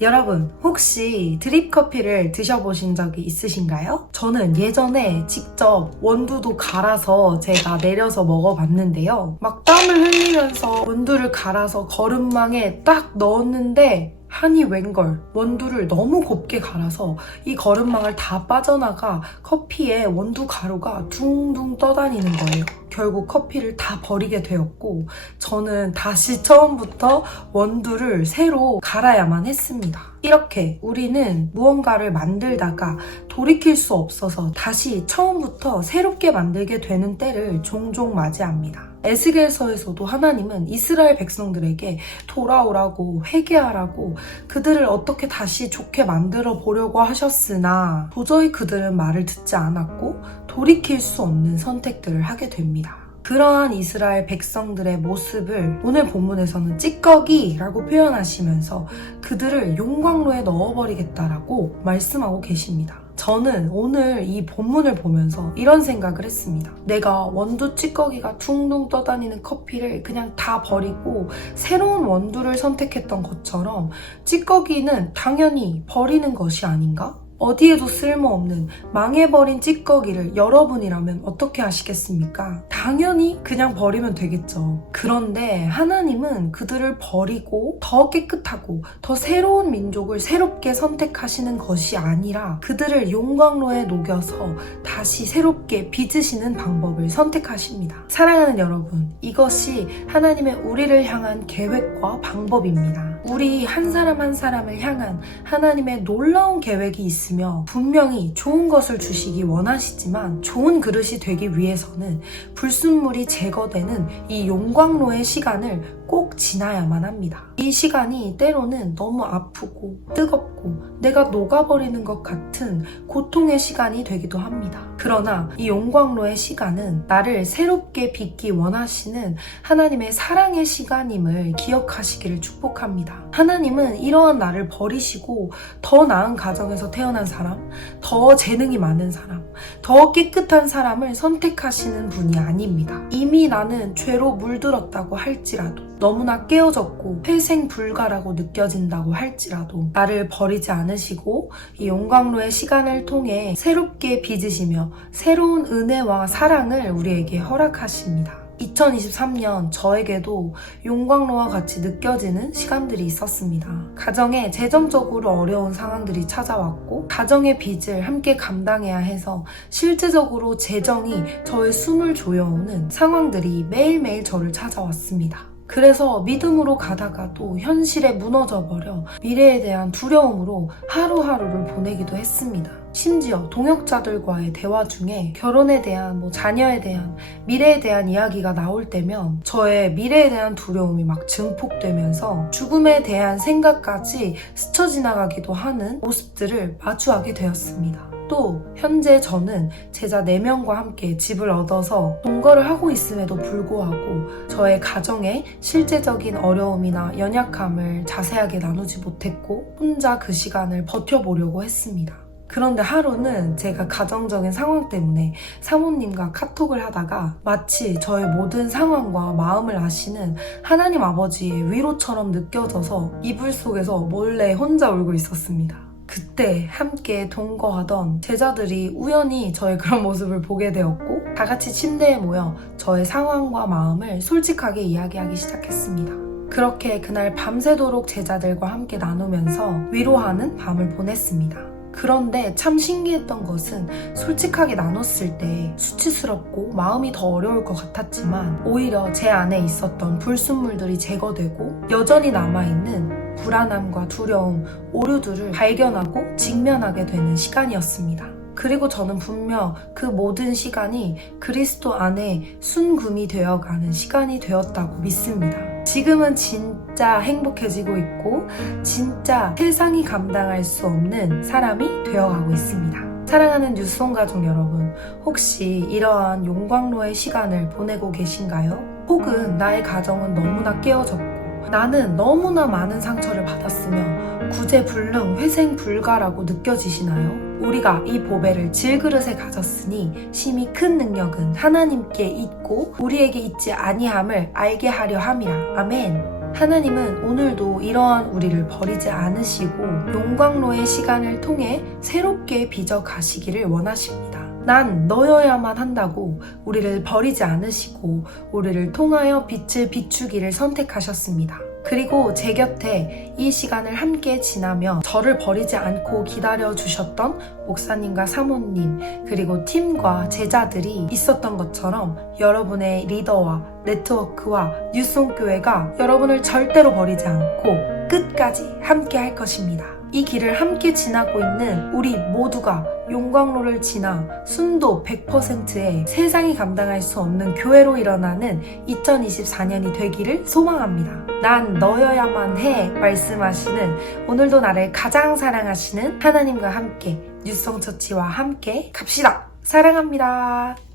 여러분, 혹시 드립커피를 드셔보신 적이 있으신가요? 저는 예전에 직접 원두도 갈아서 제가 내려서 먹어봤는데요. 막 땀을 흘리면서 원두를 갈아서 거름망에 딱 넣었는데 한이 웬걸, 원두를 너무 곱게 갈아서 이 거름망을 다 빠져나가 커피에 원두 가루가 둥둥 떠다니는 거예요. 결국 커피를 다 버리게 되었고 저는 다시 처음부터 원두를 새로 갈아야만 했습니다. 이렇게 우리는 무언가를 만들다가 돌이킬 수 없어서 다시 처음부터 새롭게 만들게 되는 때를 종종 맞이합니다. 에스겔서에서도 하나님은 이스라엘 백성들에게 돌아오라고 회개하라고 그들을 어떻게 다시 좋게 만들어 보려고 하셨으나 도저히 그들은 말을 듣지 않았고 돌이킬 수 없는 선택들을 하게 됩니다. 그러한 이스라엘 백성들의 모습을 오늘 본문에서는 찌꺼기라고 표현하시면서 그들을 용광로에 넣어버리겠다라고 말씀하고 계십니다. 저는 오늘 이 본문을 보면서 이런 생각을 했습니다. 내가 원두 찌꺼기가 둥둥 떠다니는 커피를 그냥 다 버리고 새로운 원두를 선택했던 것처럼 찌꺼기는 당연히 버리는 것이 아닌가? 어디에도 쓸모없는 망해버린 찌꺼기를 여러분이라면 어떻게 하시겠습니까? 당연히 그냥 버리면 되겠죠. 그런데 하나님은 그들을 버리고 더 깨끗하고 더 새로운 민족을 새롭게 선택하시는 것이 아니라 그들을 용광로에 녹여서 다시 새롭게 빚으시는 방법을 선택하십니다. 사랑하는 여러분, 이것이 하나님의 우리를 향한 계획과 방법입니다. 우리 한 사람 한 사람을 향한 하나님의 놀라운 계획이 있으며 분명히 좋은 것을 주시기 원하시지만 좋은 그릇이 되기 위해서는 불순물이 제거되는 이 용광로의 시간을 꼭 지나야만 합니다. 이 시간이 때로는 너무 아프고 뜨겁고 내가 녹아버리는 것 같은 고통의 시간이 되기도 합니다. 그러나 이 용광로의 시간은 나를 새롭게 빚기 원하시는 하나님의 사랑의 시간임을 기억하시기를 축복합니다. 하나님은 이러한 나를 버리시고 더 나은 가정에서 태어난 사람, 더 재능이 많은 사람, 더 깨끗한 사람을 선택하시는 분이 아닙니다. 이미 나는 죄로 물들었다고 할지라도 너무나 깨어졌고 회생 불가라고 느껴진다고 할지라도 나를 버리지 않으시고 이 용광로의 시간을 통해 새롭게 빚으시며 새로운 은혜와 사랑을 우리에게 허락하십니다. 2023년 저에게도 용광로와 같이 느껴지는 시간들이 있었습니다. 가정에 재정적으로 어려운 상황들이 찾아왔고 가정의 빚을 함께 감당해야 해서 실제적으로 재정이 저의 숨을 조여오는 상황들이 매일매일 저를 찾아왔습니다. 그래서 믿음으로 가다가도 현실에 무너져버려 미래에 대한 두려움으로 하루하루를 보내기도 했습니다. 심지어 동역자들과의 대화 중에 결혼에 대한 자녀에 대한 미래에 대한 이야기가 나올 때면 저의 미래에 대한 두려움이 막 증폭되면서 죽음에 대한 생각까지 스쳐 지나가기도 하는 모습들을 마주하게 되었습니다. 또 현재 저는 제자 4명과 함께 집을 얻어서 동거를 하고 있음에도 불구하고 저의 가정의 실제적인 어려움이나 연약함을 자세하게 나누지 못했고 혼자 그 시간을 버텨보려고 했습니다. 그런데 하루는 제가 가정적인 상황 때문에 사모님과 카톡을 하다가 마치 저의 모든 상황과 마음을 아시는 하나님 아버지의 위로처럼 느껴져서 이불 속에서 몰래 혼자 울고 있었습니다. 그때 함께 동거하던 제자들이 우연히 저의 그런 모습을 보게 되었고 다 같이 침대에 모여 저의 상황과 마음을 솔직하게 이야기하기 시작했습니다. 그렇게 그날 밤새도록 제자들과 함께 나누면서 위로하는 밤을 보냈습니다. 그런데 참 신기했던 것은 솔직하게 나눴을 때 수치스럽고 마음이 더 어려울 것 같았지만 오히려 제 안에 있었던 불순물들이 제거되고 여전히 남아있는 불안함과 두려움, 오류들을 발견하고 직면하게 되는 시간이었습니다. 그리고 저는 분명 그 모든 시간이 그리스도 안에 순금이 되어가는 시간이 되었다고 믿습니다. 지금은 진짜 행복해지고 있고 진짜 세상이 감당할 수 없는 사람이 되어가고 있습니다. 사랑하는 뉴스온 가족 여러분, 혹시 이러한 용광로의 시간을 보내고 계신가요? 혹은 나의 가정은 너무나 깨어졌고 나는 너무나 많은 상처를 받았으며 구제불능 회생 불가라고 느껴지시나요? 우리가 이 보배를 질그릇에 가졌으니 심히 큰 능력은 하나님께 있고 우리에게 있지 아니함을 알게 하려 함이라. 아멘. 하나님은 오늘도 이러한 우리를 버리지 않으시고 용광로의 시간을 통해 새롭게 빚어 가시기를 원하십니다. 난 너여야만 한다고 우리를 버리지 않으시고 우리를 통하여 빛을 비추기를 선택하셨습니다. 그리고 제 곁에 이 시간을 함께 지나며 저를 버리지 않고 기다려주셨던 목사님과 사모님 그리고 팀과 제자들이 있었던 것처럼 여러분의 리더와 네트워크와 뉴송교회가 여러분을 절대로 버리지 않고 끝까지 함께 할 것입니다. 이 길을 함께 지나고 있는 우리 모두가 용광로를 지나 순도 100%의 세상이 감당할 수 없는 교회로 일어나는 2024년이 되기를 소망합니다. 난 너여야만 해 말씀하시는 오늘도 나를 가장 사랑하시는 하나님과 함께 뉴성처치와 함께 갑시다. 사랑합니다.